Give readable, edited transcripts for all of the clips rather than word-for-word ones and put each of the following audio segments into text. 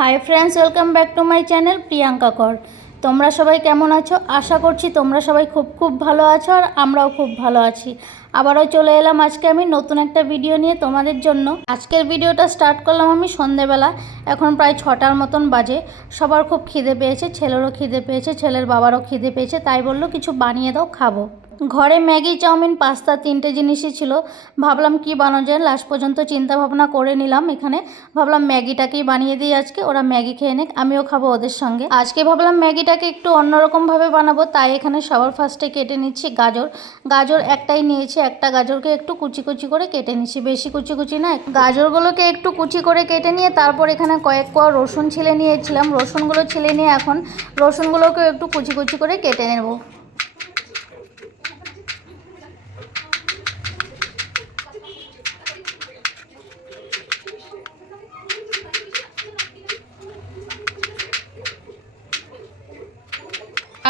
Hi friends, welcome back to my channel Priyanka কর। তোমরা সবাই কেমন আছো? আশা করছি তোমরা সবাই খুব ভালো আছো, আর আমরাও খুব ভালো আছি। আবারও চলে এলাম আজকে আমি নতুন একটা ভিডিও নিয়ে তোমাদের জন্য। আজকের ভিডিওটা স্টার্ট করলাম আমি সন্ধেবেলা। এখন প্রায় 6টার মতন বাজে। সবার খুব খিদে পেয়েছে, ছেলেরও খিদে পেয়েছে, ছেলের বাবারও খিদে পেয়েছে, তাই বললো কিছু বানিয়ে দাও, খাবো। ঘরে ম্যাগি, চাউমিন, পাস্তা তিনটে জিনিসই ছিল। ভাবলাম কি বানানো যায়, লাস্ট পর্যন্ত চিন্তা ভাবনা করে নিলাম। এখানে ভাবলাম ম্যাগিটাকেই বানিয়ে দিই আজকে, ওরা ম্যাগি খেয়ে নেক, আমিও খাবো ওদের সঙ্গে। আজকে ভাবলাম ম্যাগিটাকে একটু অন্যরকমভাবে বানাবো, তাই এখানে সবার ফার্স্টে কেটে নিচ্ছি গাজর একটাই নিয়েছি। একটা গাজরকে একটু কুচি কুচি করে কেটে নিচ্ছি, বেশি কুচি কুচি না। গাজরগুলোকে একটু কুচি করে কেটে নিয়ে তারপর এখানে কয়েক কোয়া রসুন ছিলে নিয়েছিলাম। রসুনগুলো ছিলে নিয়ে এখন রসুনগুলোকে একটু কুচি কুচি করে কেটে নেব।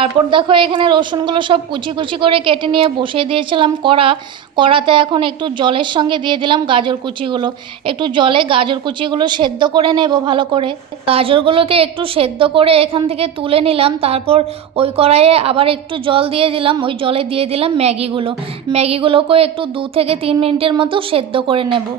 তারপর দেখো এখানে রসুনগুলো সব কুচি কুচি করে কেটে নিয়ে বসিয়ে দিয়েছিলাম কড়াতে। এখন একটু জলের সঙ্গে দিয়ে দিলাম গাজর কুচিগুলো। একটু জলে গাজর কুচিগুলো সেদ্ধ করে নেব ভালো করে। গাজরগুলোকে একটু সেদ্ধ করে এখান থেকে তুলে নিলাম। তারপর ওই কড়াইয়ে আবার একটু জল দিয়ে দিলাম, ওই জলে দিয়ে দিলাম ম্যাগিগুলোকেও একটু 2 থেকে 3 মিনিটের মতো সেদ্ধ করে নেব।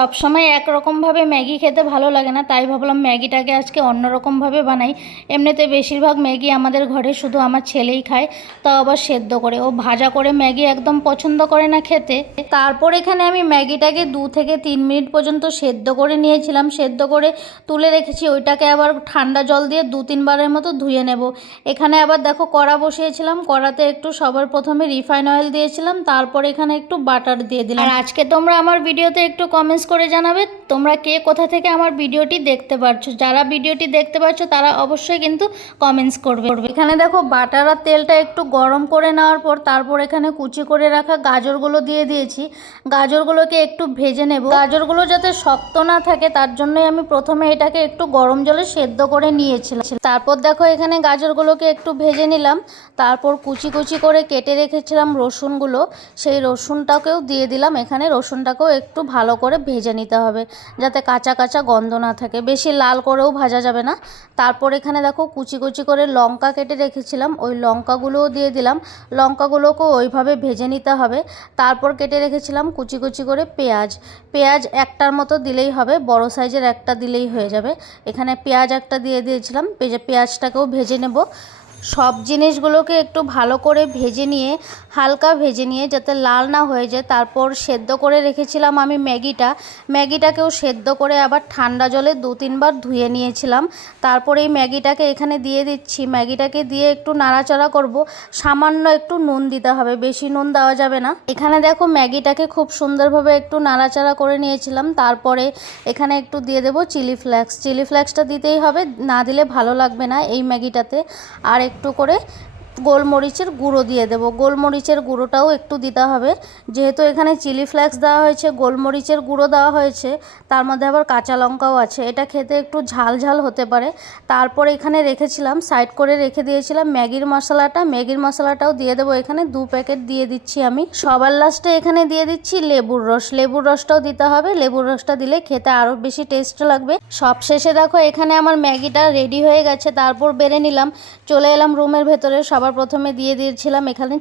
সবসময় একরকমভাবে ম্যাগি খেতে ভালো লাগে না, তাই ভাবলাম ম্যাগিটাকে আজকে অন্যরকমভাবে বানাই। এমনিতে বেশিরভাগ ম্যাগি আমাদের ঘরে শুধু আমার ছেলেই খায়, তাও আবার সেদ্ধ করে। ও ভাজা করে ম্যাগি একদম পছন্দ করে না খেতে। তারপর এখানে আমি ম্যাগিটাকে 2 থেকে 3 মিনিট পর্যন্ত সেদ্ধ করে নিয়েছিলাম। সেদ্ধ করে তুলে রেখেছি। ওইটাকে আবার ঠান্ডা জল দিয়ে 2-3 বারের মতো ধুয়ে নেব। এখানে আবার দেখো কড়া বসিয়েছিলাম, কড়াতে একটু সবার প্রথমে রিফাইন অয়েল দিয়েছিলাম, তারপর এখানে একটু বাটার দিয়ে দিলাম। আর আজকে তোমরা আমার ভিডিওতে একটু কমেন্টস করে জানাবে তোমরা কে কোথা থেকে আমার ভিডিওটি দেখতে পারছো। যারা ভিডিওটি দেখতে পাচ্ছ তারা অবশ্যই কিন্তু কমেন্টস করবে। এখানে দেখো বাটার আর তেলটা একটু গরম করে নেওয়ার পর তারপর এখানে কুচি করে রাখা গাজরগুলো দিয়ে দিয়েছি। গাজরগুলোকে একটু ভেজে নেব। গাজরগুলো যাতে শক্ত না থাকে তার জন্যই আমি প্রথমে এটাকে একটু গরম জলে সেদ্ধ করে নিয়েছিলাম। তারপর দেখো এখানে গাজরগুলোকে একটু ভেজে নিলাম। তারপর কুচি কুচি করে কেটে রেখেছিলাম রসুনগুলো, সেই রসুনটাকেও দিয়ে দিলাম। এখানে রসুনটাকেও একটু ভালো করে ভেজে নিতে হবে, যাতে কাঁচা কাঁচা গন্ধ না থাকে, বেশি লাল করেও ভাজা যাবে না। তারপর এখানে দেখো কুচি কুচি করে লঙ্কা কেটে রেখেছিলাম, ওই লঙ্কাগুলোও দিয়ে দিলাম। লঙ্কাগুলোকেও ওইভাবে ভেজে নিতে হবে। তারপর কেটে রেখেছিলাম কুচি কুচি করে পেঁয়াজ একটার মতো দিলেই হবে, বড় সাইজের একটা দিলেই হয়ে যাবে। এখানে পেঁয়াজ একটা দিয়ে দিয়েছিলাম, পেঁয়াজটাকেও ভেজে নেব। সব জিনিসগুলোকে একটু ভালো করে ভেজে নিয়ে, হালকা ভেজে নিয়ে, যাতে লাল না হয়ে যায়। তারপর সেদ্ধ করে রেখেছিলাম আমি ম্যাগিটাকেও সেদ্ধ করে আবার ঠান্ডা জলে 2-3 বার ধুয়ে নিয়েছিলাম। তারপর এই ম্যাগিটাকে এখানে দিয়ে দিচ্ছি। ম্যাগিটাকে দিয়ে একটু নাড়াচাড়া করব। সামান্য একটু নুন দিতে হবে, বেশি নুন দেওয়া যাবে না। এখানে দেখো ম্যাগিটাকে খুব সুন্দরভাবে একটু নাড়াচাড়া করে নিয়েছিলাম। তারপরে এখানে একটু দিয়ে দেবো চিলি ফ্লেক্সটা দিতেই হবে, না দিলে ভালো লাগবে না এই ম্যাগিটাতে। আর একটু করে গোলমরিচের গুঁড়ো দিয়ে দেবো। গোলমরিচের গুঁড়োটাও একটু দিতে হবে, যেহেতু এখানে চিলি ফ্লেক্স দেওয়া হয়েছে, গোলমরিচের গুঁড়ো দেওয়া হয়েছে, তার মধ্যে আবার কাঁচা লঙ্কাও আছে, এটা খেতে একটু ঝাল ঝাল হতে পারে। তারপর এখানে রেখেছিলাম, সাইড করে রেখে দিয়েছিলাম ম্যাগির মশলাটাও দিয়ে দেবো। এখানে 2 প্যাকেট দিয়ে দিচ্ছি আমি। সবার লাস্টে এখানে দিয়ে দিচ্ছি লেবুর রসটাও দিতে হবে। লেবুর রসটা দিলে খেতে আরও বেশি টেস্ট লাগবে। সব শেষে দেখো এখানে আমার ম্যাগিটা রেডি হয়ে গেছে। তারপর বেড়ে নিলাম, চলে এলাম রুমের ভেতরে। সবার প্রথমে দিয়ে দিয়েছিলাম এখানে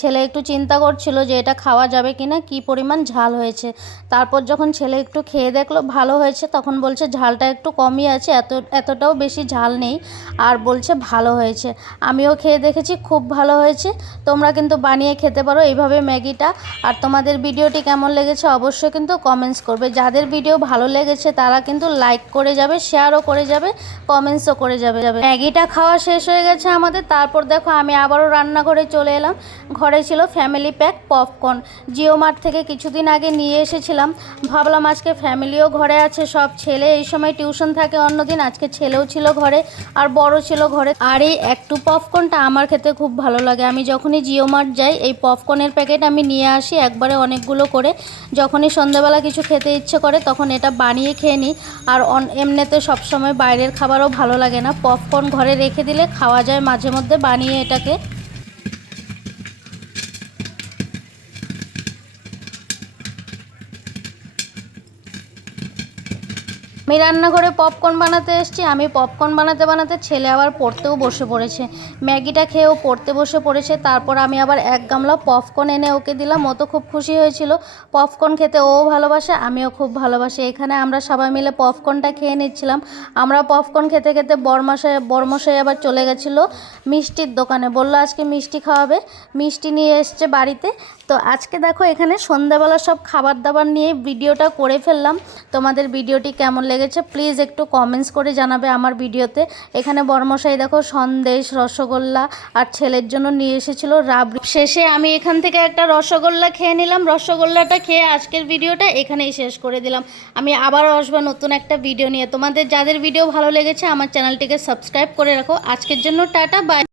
ছেলে একটু চিন্তা করছিল যে এটা খাওয়া যাবে কিনা, কি পরিমাণ ঝাল হয়েছে। তারপর যখন ছেলে একটু খেয়ে দেখলো ভালো হয়েছে, তখন বলছে ঝালটা একটু কমই আছে, এতটাও বেশি ঝাল নেই, আর বলছে ভালো হয়েছে। আমিও খেয়ে দেখেছি, খুব ভালো হয়েছে। তোমরা কিন্তু বানিয়ে খেতে পারো এইভাবে ম্যাগিটা। আর তোমাদের ভিডিওটি কেমন লেগেছে অবশ্যই কিন্তু কমেন্টস করবে। যাদের ভিডিও ভালো লেগেছে তারা কিন্তু লাইক করে যাবে, শেয়ারও করে যাবে, কমেন্টসও করে যাবে। ম্যাগিটা খাওয়া শেষ হয়ে গেছে আমাদের। তারপর দেখো আমি আবারও রান্নাঘরে চলে এলাম। ঘরে ছিল family pack popcorn, Jio mart থেকে কিছুদিন আগে নিয়ে এসেছিলাম। ভাবলাম আজকে ফ্যামিলিও ঘরে আছে, সব ছেলে এই সময় টিউশন থাকে অন্যদিন, আজকে ছেলেও ছিল ঘরে আর বড় ছিল ঘরে। আর এই একটু পপকর্নটা আমার খেতে খুব ভালো লাগে। আমি যখনই জিও মার্ট যাই এই পপকর্নের প্যাকেট আমি নিয়ে আসি একবারে অনেকগুলো করে। যখনই সন্ধ্যাবেলা কিছু খেতে ইচ্ছে করে তখন এটা বানিয়ে খেয়ে নিই। আর এমনিতে সবসময় বাইরের খাবারও ভালো লাগে না, পপকর্ন ঘরে রেখে দিলে খাওয়া যায় মাঝে মধ্যে বানিয়ে এটাকে। আমি রান্নাঘরে পপকর্ন বানাতে এসেছি। আমি পপকর্ন বানাতে বানাতে ছেলে আবার পড়তেও বসে পড়েছে। ম্যাগিটা খেয়েও পড়তে বসে পড়েছে। তারপর আমি আবার 1 গামলা পপকর্ন এনে ওকে দিলাম। ও তো খুব খুশি হয়েছিল। পপকর্ন খেতে ও ভালোবাসে, আমিও খুব ভালোবাসি। এখানে আমরা সবাই মিলে পপকর্নটা খেয়ে নিচ্ছিলাম। আমরা পপকর্ন খেতে খেতে বরমশাই আবার চলে গেছিলো মিষ্টির দোকানে, বললো আজকে মিষ্টি খাওয়াবে। মিষ্টি নিয়ে এসছে বাড়িতে। তো আজকে দেখো এখানে সন্ধ্যাবেলা সব খাবার দাবার নিয়ে ভিডিওটা করে ফেললাম। তোমাদের ভিডিওটি কেমন লেগেছে প্লিজ একটু কমেন্টস করে জানাবে আমার ভিডিওতে। এখানে বরমশাই দেখো সন্দেশ, রসগোল্লা আর ছেলের জন্য নিয়ে এসেছিলো রাবড়ি। শেষে আমি এখান থেকে একটা রসগোল্লা খেয়ে নিলাম। রসগোল্লাটা খেয়ে আজকের ভিডিওটা এখানেই শেষ করে দিলাম। আমি আবারও আসবো নতুন একটা ভিডিও নিয়ে। তোমাদের যাদের ভিডিও ভালো লেগেছে আমার চ্যানেলটিকে সাবস্ক্রাইব করে রাখো। আজকের জন্য টাটা, বাই।